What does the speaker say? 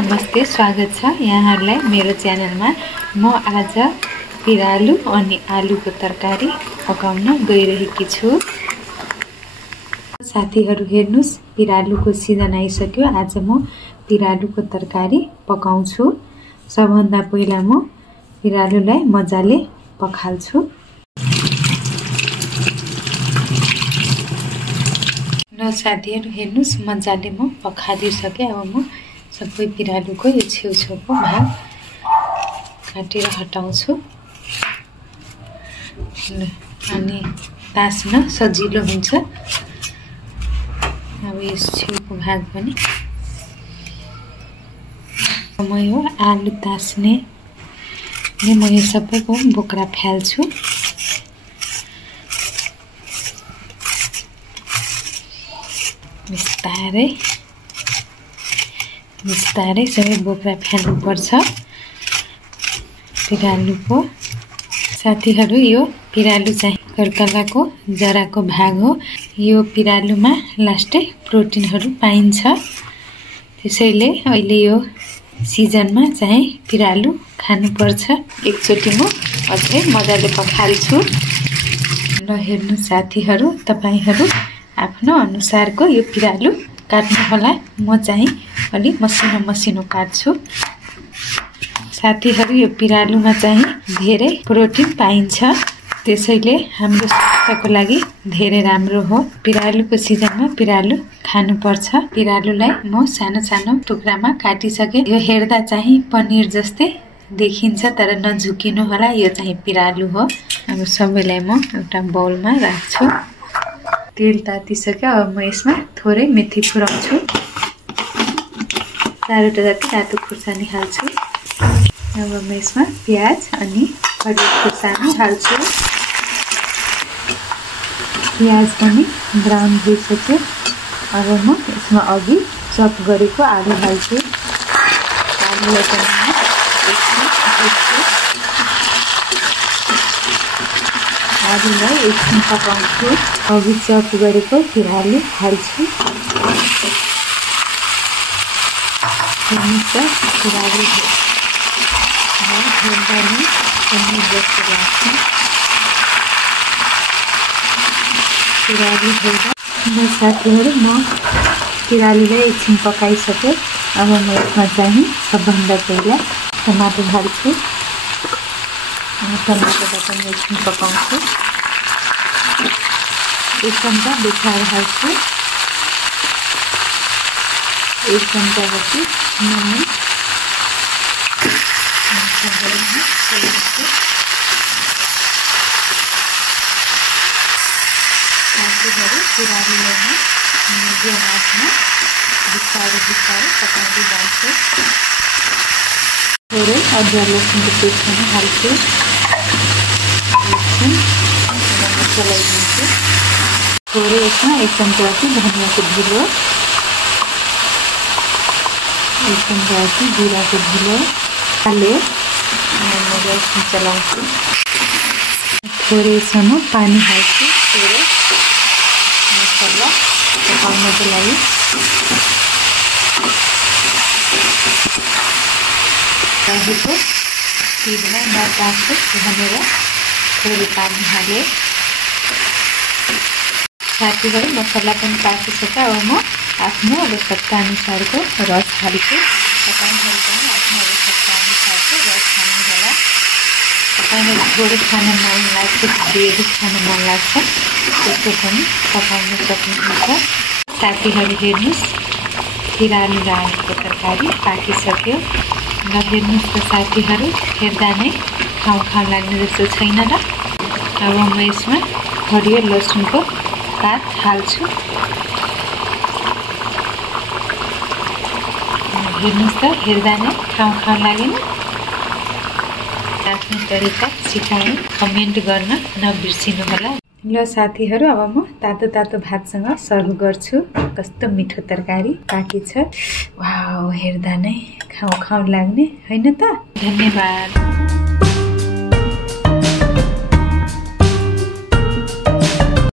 नमस्ते, स्वागत छ यहाँहरुलाई मेरो च्यानलमा। म आज पिरालु अनि आलुको तरकारी पकाउन गइरहेकी छु। साथीहरु हेर्नुस्, पिरालुको सिजन आइसक्यो। आज म पिरालुको तरकारी पकाउँछु। सबभन्दा पहिला म पिरालुलाई मजाले पखाल्छु। ल साथीहरु हेर्नुस्, मजाले म पखालिसके। अब म सबै पिरालुको यो छेउछेउको भाग काटेर हटाउँछु। अनि तास्न सजिलो हुन्छ। अब यस छेउको भाग पनि म यो आलु तास्ने म यो सबैको बोक्रा फाल्छु। बिस्तारै सबै बोक्रा फाल्नु पर्छ पिरालुको। साथीहरु यो पिरालु चाहिँ कर्कलाको जराको भाग हो। यो पिरालुमा लास्टै प्रोटिनहरु पाइन्छ। त्यसैले अहिले यो सिजनमा चाहिँ पिरालु खानुपर्छ। एकचोटी म अझै मजाले पखाल्छु। ल हेर्नु साथीहरु, तपाईहरु आफ्नो अनुसारको यो पिरालु काट्नु होला। म चाहिँ अलि मसिनो काट्छु। साथीहरु यो पिरालुमा चाहिँ धेरै प्रोटिन पाइन्छ। त्यसैले हाम्रो स्वास्थ्यको लागि धेरै राम्रो हो। पिरालुको सिजनमा पिरालु खानुपर्छ। पिरालुलाई म सानो सानो टुक्रामा काटिसके। यो हेर्दा चाहिँ पनिर जस्तै देखिन्छ, तर नझुकिनु होला, यो चाहिँ पिरालु हो। अब सबैलाई म एउटा बाउलमा राख्छु। तेल तातिसक्यो। अब म यसमा थोरै मेथी फुराउँछु। 4वटा जति रातो खुर्सानी हाल्छु। अब म यसमा प्याज अनि हरियो खुर्सानी हाल्छु। प्याज पनि ब्राउन भइसक्यो। अब म यसमा अघि चप गरेको आलु हाल्छु। आलुलाई पनि आलुलाई एकछिन पकाउँछु। अघि चप गरेको पिरालु हाल्छु। पिरालु हेर्दा नै पनिर जस्तो लाग्छ। पिरालु हेर्दा साथीहरु म पिरालुलाई एकछिन पकाइसके। अब म यसमा चाहिँ सबभन्दा पहिला टमाटर हाल्छु। टमाटरलाई पनि एकछिन पकाउँछु। 1 चम्चा बेसार हाल्छु। 1 चम्चा जति नुन। पिरालुलाई मिडियम आँचमा बिस्तारै पकाउँदै जान्छु। थोरै अदुवा लसुनको पेस्ट पनि हाल्छु। चलाइदिन्छु। थोरै यसमा 1 चम्चा जति धनियाँको धुलो, 1 चम्चा जति जिराको धुलो हाले मजाले चलाउँछु। थोरै यसमा पानी हाल्छु। थोरै मसला पकाउनको लागि रहेको पिरमा नपाकोस् भनेर थोरै पानी हाले। साथीहरु मसला पनि पाकिसक्यो। अब म आफ्नो आवश्यकता अनुसारको रस हाल्छु। तपाईहरु पनि आफ्नो आवश्यकता अनुसारको रस हाल्नु होला। तपाईहरु थोरै खान मन लाग्छ, धेरै खान मन लाग्छ, त्यसो पनि पकाउन सक्नुहुन्छ। साथीहरु हेर्नुस्, पिरालु र आलुको तरकारी पाकिसक्यो। ल हेर्नुस् त साथीहरु, हेर्दा नै खाउ लाग्ने जस्तो छैन र? अब म यसमा हरियो लसुनको पात हाल्छु। हेर्नुस् त, हेर्दा नै खाउ लागेन? आफ्नो तरिका सिकाउनु कमेन्ट गर्न नबिर्सिनु होला। ल साथीहरु, अब म तातो भातसँग सर्भ गर्छु। कस्तो मिठो तरकारी पाकेछ। वाउ, हेर्दा नै खाउ लाग्ने हैन त? धन्यवाद।